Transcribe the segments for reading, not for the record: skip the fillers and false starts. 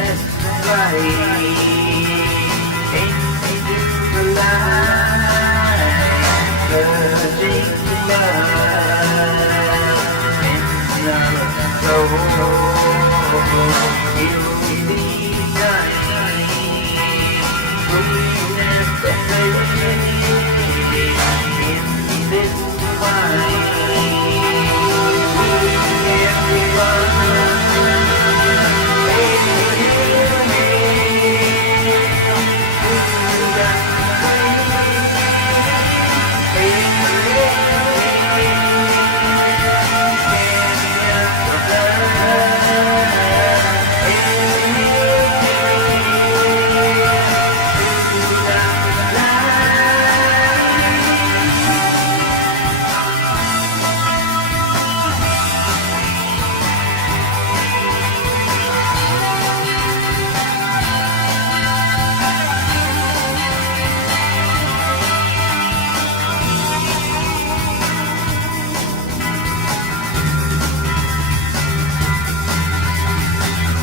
endless flight into the light, searching love in our soul. You'll be night, green as the face in this wine.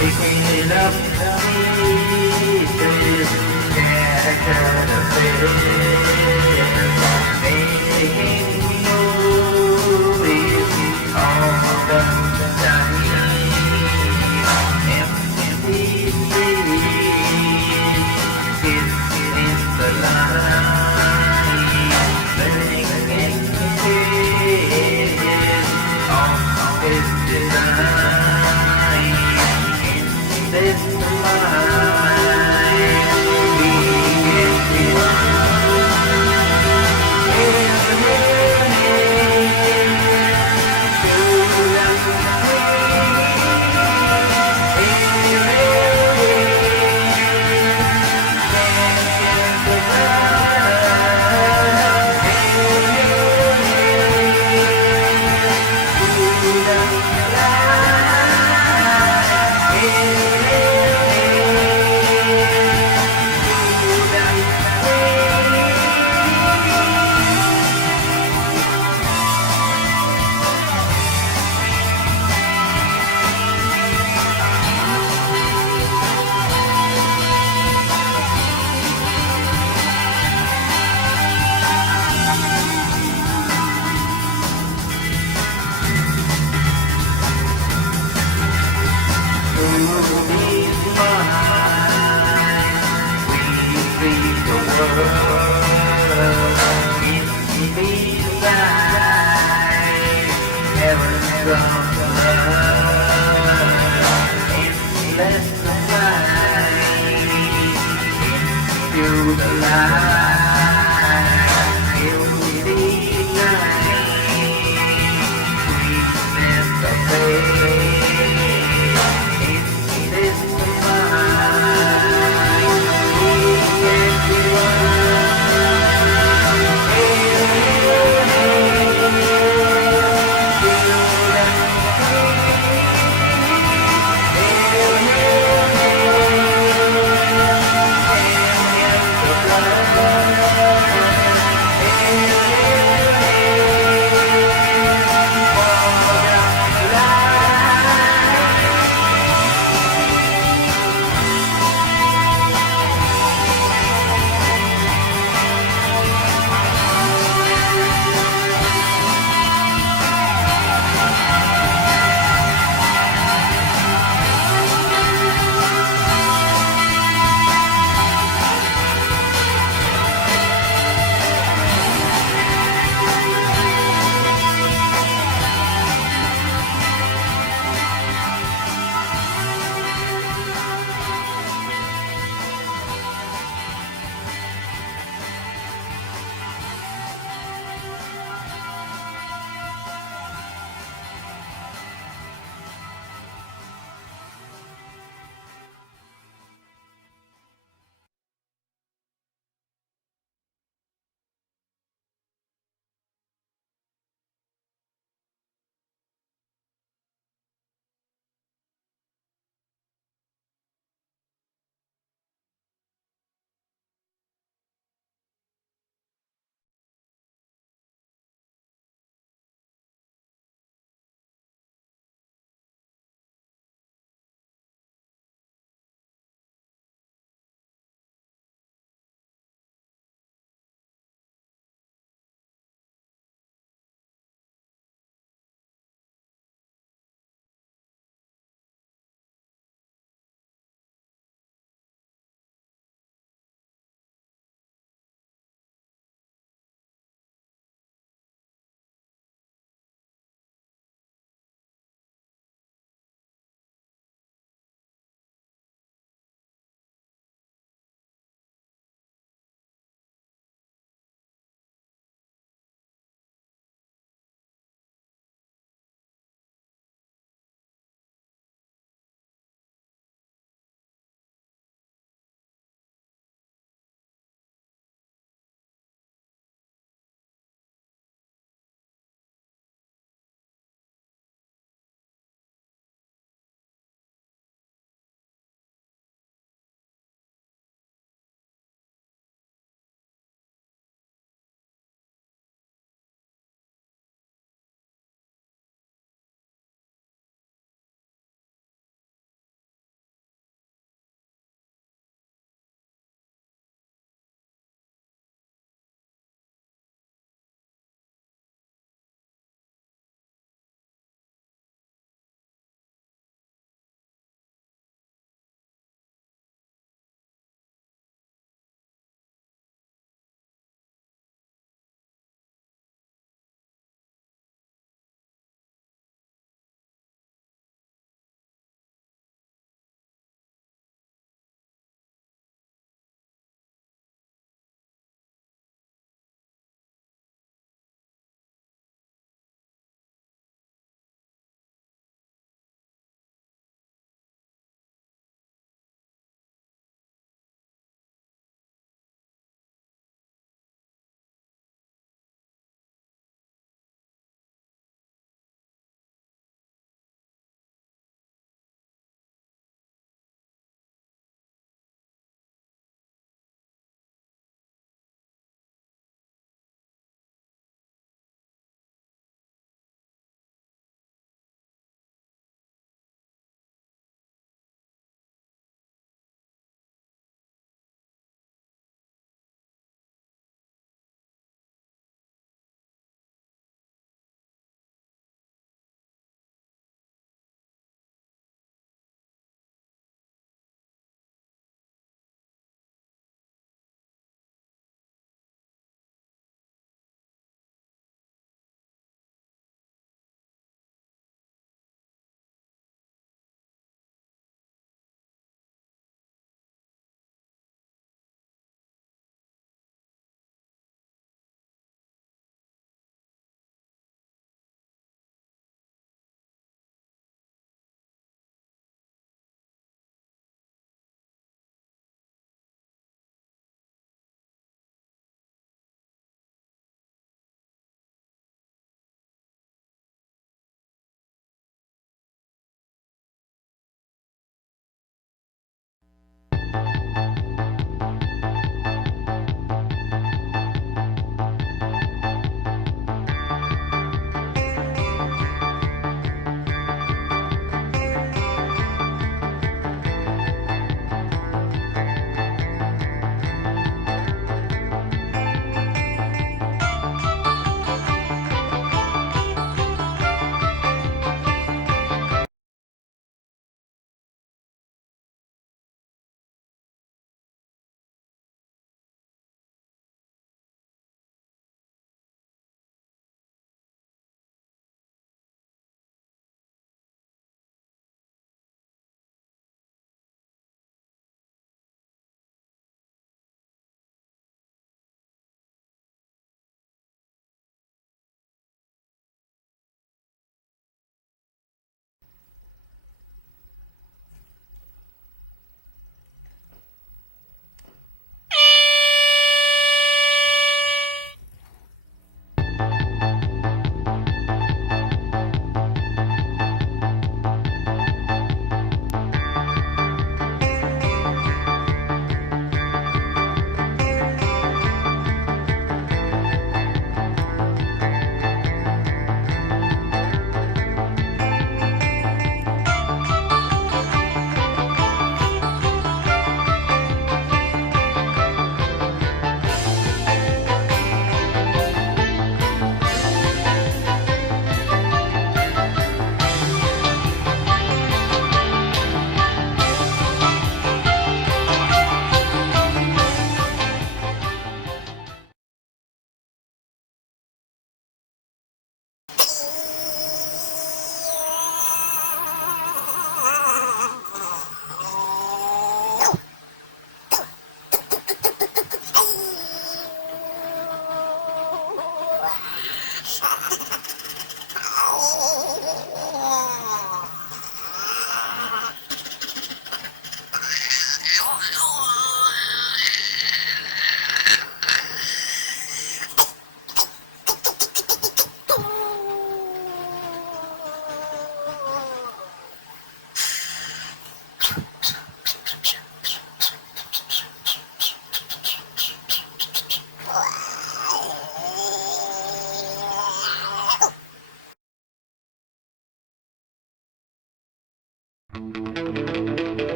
Picking it up pieces, scattered a making movies all the time. Empty streets, in the line, living in pieces, all is design. This life, we get into the light, you'll be night, sweetness of faith, in this mind, we can be one.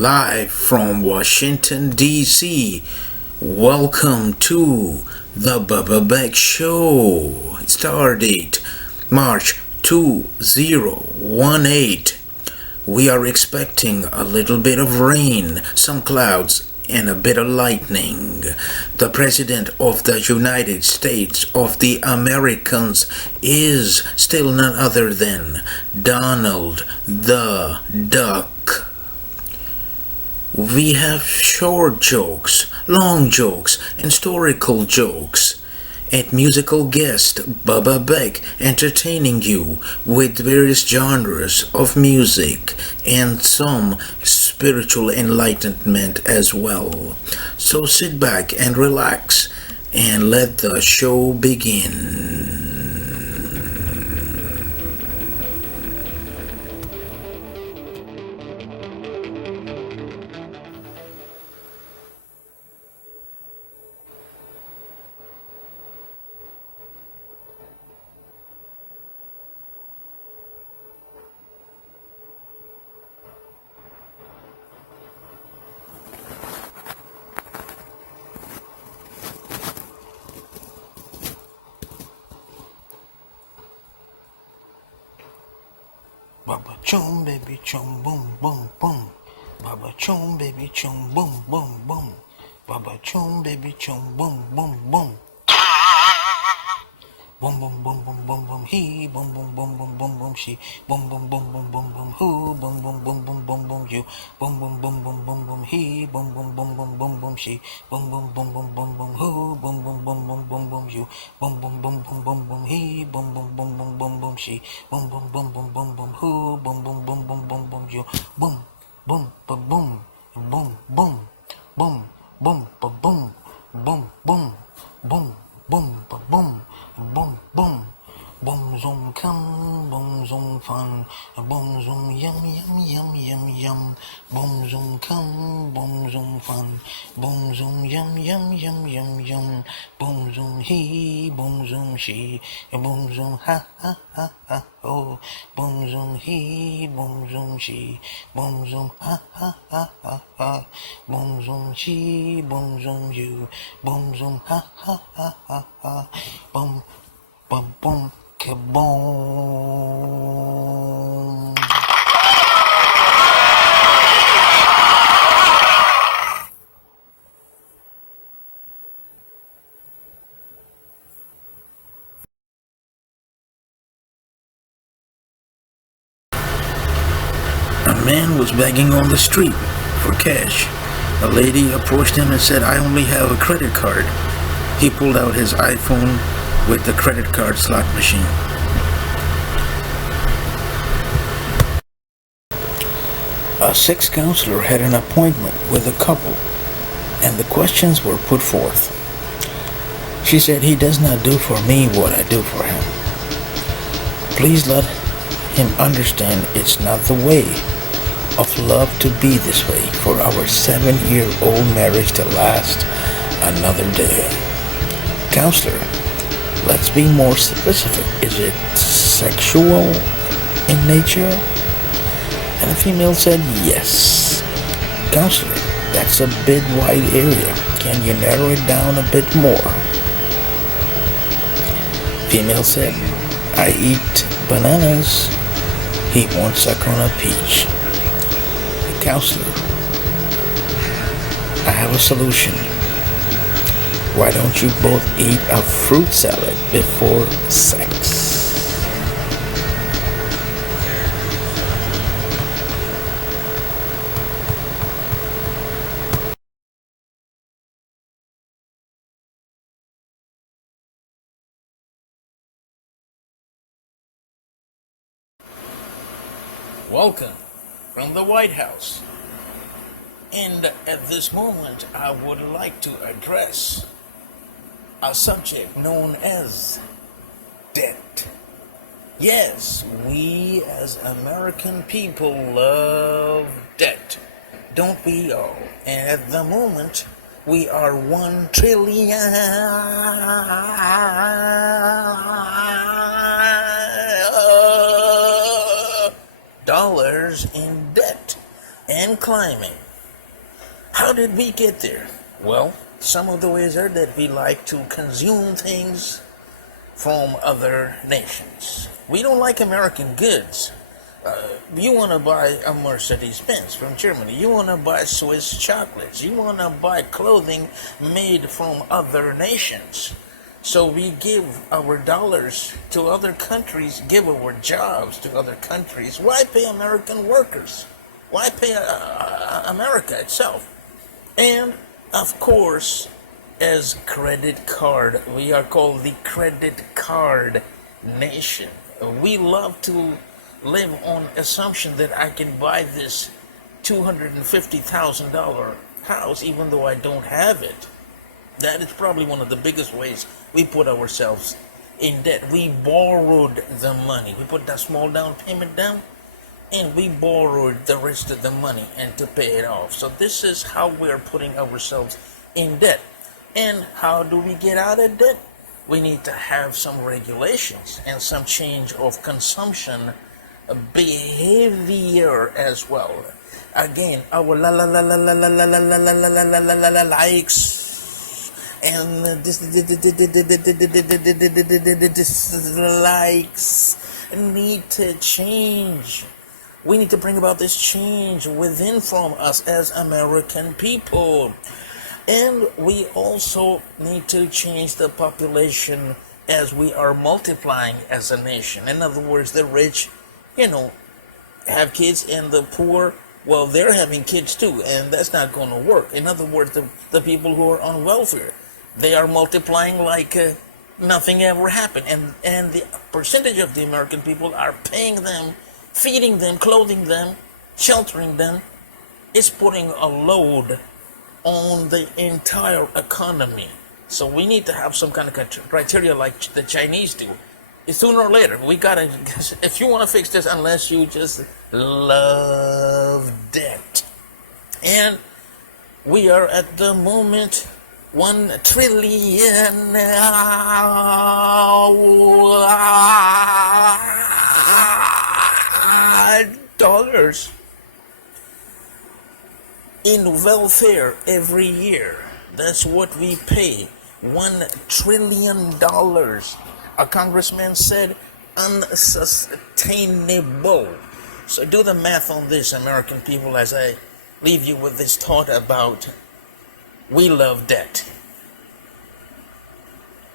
live from Washington, D.C. Welcome to the Beck Show. Star date March 2018. We are expecting a little bit of rain, some clouds, and a bit of lightning. The President of the United States of the Americans is still none other than Donald the Duck. We have short jokes, long jokes, and historical jokes. And musical guest Bubba Beck entertaining you with various genres of music and some spiritual enlightenment as well. So sit back and relax and let the show begin. Baba chum baby chum boom boom boom. Baba chum baby chum boom boom boom. Baba chum baby chum boom boom boom. Boom boom boom boom boom boom he boom boom boom boom boom boom she boom boom boom boom boom boom who boom boom boom boom boom boom you boom boom boom boom boom boom he boom boom boom boom boom boom she boom boom boom boom boom boom who boom boom boom boom boom boom you boom boom boom boom boom boom he boom boom boom boom boom boom she boom boom boom boom boom boom who boom boom boom boom boom boom you boom boom ba boom boom boom boom boom ba boom boom boom boom boom ba boom boom boom boom zoom come boom zoom fun boom zoom yum yum yum yum yum boom zoom come boom zoom fun boom zoom yum yum yum yum yum boom zoom he boom zoom she boom zoom ha ha ha ha oh boom zoom he boom zoom she boom zoom ha ha ha ha ha boom zoom she boom zoom you boom zoom ha ha ha ha ha boom boom boom kaboom. A man was begging on the street for cash. A lady approached him and said, "I only have a credit card." He pulled out his iPhone with the credit card slot machine. A sex counselor had an appointment with a couple, and the questions were put forth. She said, "He does not do for me what I do for him. Please let him understand it's not the way of love to be this way for our 7-year-old marriage to last another day." Counselor, let's be more specific. Is it sexual in nature? And the female said yes. Counselor, that's a bit wide area. Can you narrow it down a bit more? Female said, "I eat bananas. He wants suck on a peach." The counselor, "I have a solution. Why don't you both eat a fruit salad before sex?" Welcome from the White House. And at this moment, I would like to address a subject known as debt. Yes, we as American people love debt, don't we all? And at the moment, we are $1 trillion dollars in debt and climbing. How did we get there? Well, some of the ways are that we like to consume things from other nations. We don't like American goods. You want to buy a Mercedes Benz from Germany. You want to buy Swiss chocolates. You want to buy clothing made from other nations. So we give our dollars to other countries, give our jobs to other countries. Why pay American workers? Why pay America itself? And of course, as credit card, we are called the credit card nation. We love to live on assumption that I can buy this $250,000 house even though I don't have it. That is probably one of the biggest ways we put ourselves in debt. We borrowed the money. We put that small down payment down and we borrowed the rest of the money and to pay it off. So this is how we're putting ourselves in debt. And how do we get out of debt? We need to have some regulations and some change of consumption behavior as well. Again, our likes and dislikes need to change. We need to bring about this change within from us as American people. And we also need to change the population as we are multiplying as a nation. In other words, the rich, have kids, and the poor, well, they're having kids too, and that's not going to work. In other words, the people who are on welfare, they are multiplying like nothing ever happened. And the percentage of the American people are paying them, feeding them, clothing them, sheltering them. It's putting a load on the entire economy. So we need to have some kind of criteria like the Chinese do. Sooner or later, we gotta, if you want to fix this, unless you just love debt. And we are at the moment $1 trillion dollars in welfare every year. That's what we pay. $1 trillion. A congressman said unsustainable. So do the math on this, American people, as I leave you with this thought about we love debt.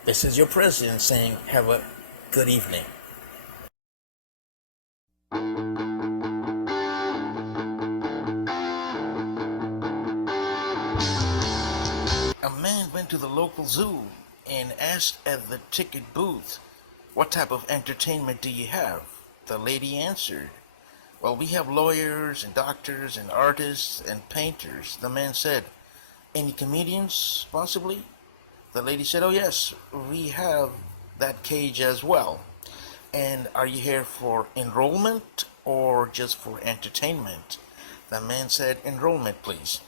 This is your president saying, have a good evening. A man went to the local zoo and asked at the ticket booth, "What type of entertainment do you have?" The lady answered, "Well, we have lawyers and doctors and artists and painters." The man said, "Any comedians, possibly?" The lady said, "Oh yes, we have that cage as well. And are you here for enrollment or just for entertainment?" The man said, "Enrollment, please."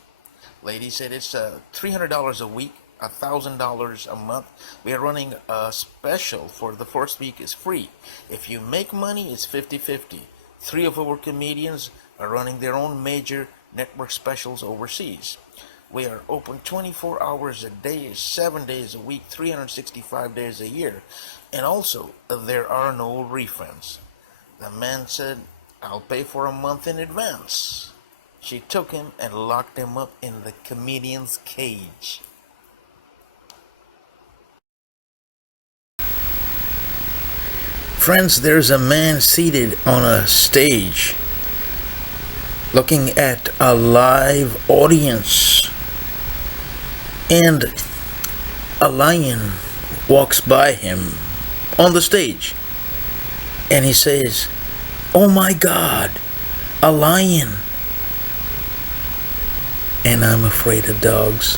Lady said, "It's $300 a week, $1,000 a month. We are running a special for the first week is free. If you make money, it's 50-50. 3 of our comedians are running their own major network specials overseas. We are open 24 hours a day, 7 days a week, 365 days a year. And also, there are no refunds." The man said, "I'll pay for a month in advance." She took him and locked him up in the comedian's cage. Friends, there's a man seated on a stage looking at a live audience, and a lion walks by him on the stage, and he says, "Oh my God, a lion. And I'm afraid of dogs."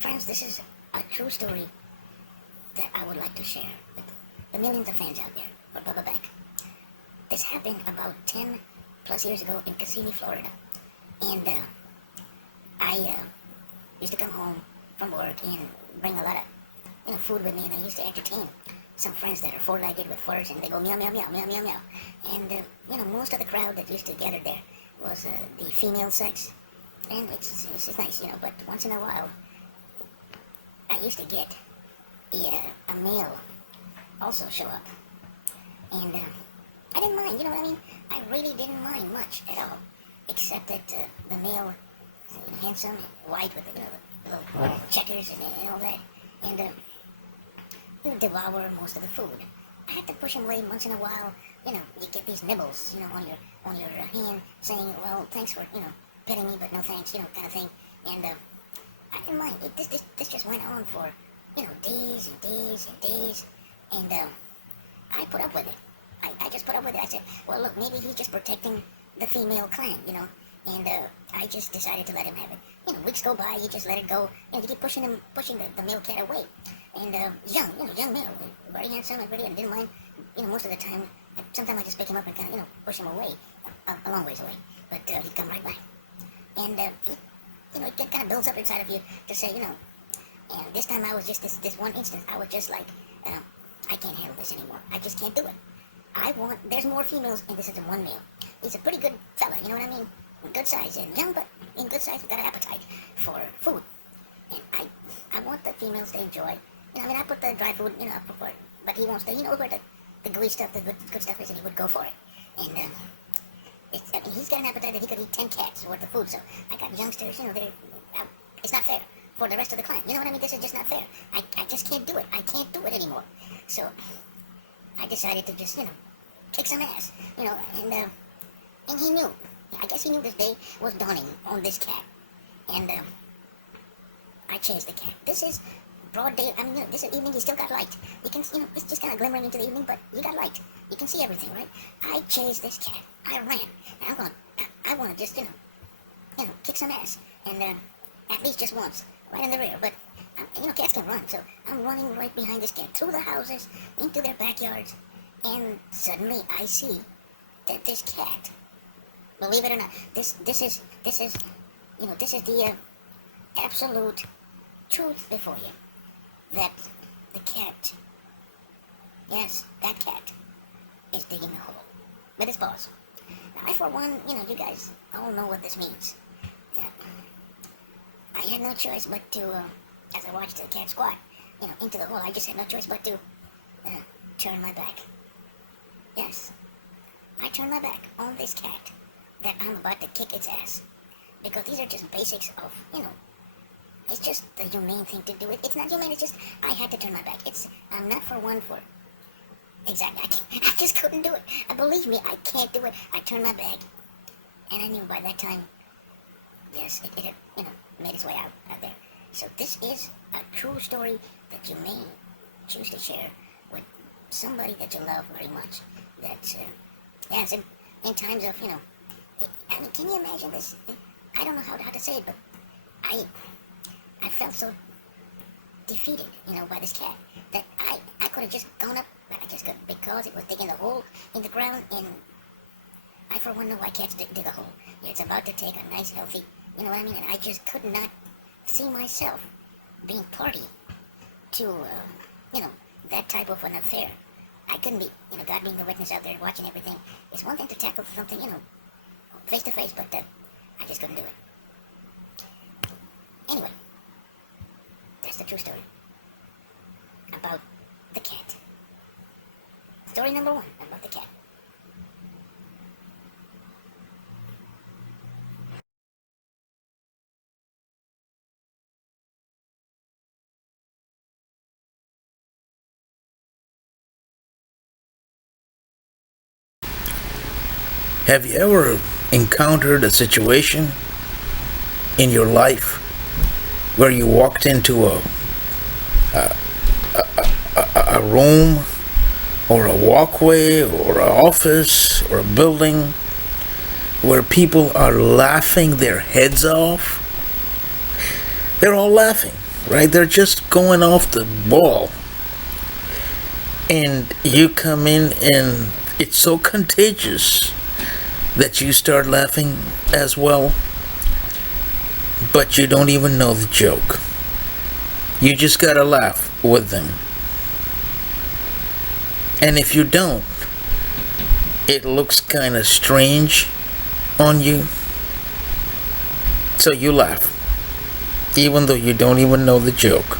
Friends, this is a true story that I would like to share with the millions of fans out there for Bubba Beck. This happened about 10 plus years ago in Kissimmee, Florida. And I used to come home from work and bring a lot of food with me, and I used to entertain some friends that are four-legged with furs, and they go meow, meow, meow, meow, meow, meow. And, most of the crowd that used to gather there was the female sex. And it's nice, but once in a while, I used to get a male also show up. And I didn't mind, you know what I mean? I really didn't mind much at all. Except that the male, handsome, white with the little checkers and all that. And he would devour most of the food. I had to push him away once in a while. You get these nibbles, on your hand saying, well, thanks for, petting me, but no thanks, kind of thing. And I didn't mind. This just went on for, days and days and days. And I put up with it. I just put up with it. I said, well, look, maybe he's just protecting the female clan, And I just decided to let him have it. Weeks go by, you just let it go. You keep pushing the male cat away. And young male, very handsome and pretty, and didn't mind, most of the time. Sometimes I just pick him up and kind of, push him away, a long ways away. But he'd come right by. And, it kind of builds up inside of you to say, and this time I was just, this one instance, I was just like, I can't handle this anymore. I just can't do it. There's more females, and this is the one male. He's a pretty good fella, you know what I mean? Good size, and young, but in good size, got an appetite for food. And I want the females to enjoy. I put the dry food, up for it, but he wants to, where the gooey stuff, the good stuff is, and he would go for it. And, he's got an appetite that he could eat 10 cats worth of food, so I got youngsters, it's not fair for the rest of the clan. You know what I mean? This is just not fair. I just can't do it. I can't do it anymore. So, I decided to just, kick some ass, and he knew. I guess he knew this day was dawning on this cat. And, I chased the cat. This is broad day. This evening, you still got light. You can, it's just kind of glimmering into the evening, but you got light. You can see everything, right? I chased this cat. I ran. And I want to just, kick some ass. And, at least just once, right in the rear. But, cats can run, so I'm running right behind this cat, through the houses, into their backyards. And suddenly I see that this cat, believe it or not, this is the absolute truth before you. That the cat, yes, that cat is digging a hole with his paws. Now, I, for one, you guys all know what this means. I had no choice but to, as I watched the cat squat, into the hole, I just had no choice but to turn my back. Yes, I turned my back on this cat that I'm about to kick its ass. Because these are just basics of, it's just the humane thing to do. It's not humane, it's just, I had to turn my back. I'm not for one for, exactly, I just couldn't do it. Believe me, I can't do it. I turned my back, and I knew by that time, yes, it had, made its way out there. So this is a true story that you may choose to share with somebody that you love very much. That's, yes, in times of, can you imagine this? I don't know how to say it, but I felt so defeated, by this cat, that I could have just gone up, but I just couldn't, because it was digging a hole in the ground, and I, for one, know why cats dig a hole. It's about to take a nice, healthy, you know what I mean? And I just could not see myself being party to, that type of an affair. I couldn't be, God being the witness out there watching everything. It's one thing to tackle something, face to face, but I just couldn't do it. Anyway, that's the true story about the cat. Story number 1 about the cat. Have you ever encountered a situation in your life where you walked into a room or a walkway or an office or a building where people are laughing their heads off? They're all laughing, right? They're just going off the ball. And you come in and it's so contagious that you start laughing as well, but you don't even know the joke. You just gotta laugh with them. And if you don't, it looks kind of strange on you. So you laugh, even though you don't even know the joke.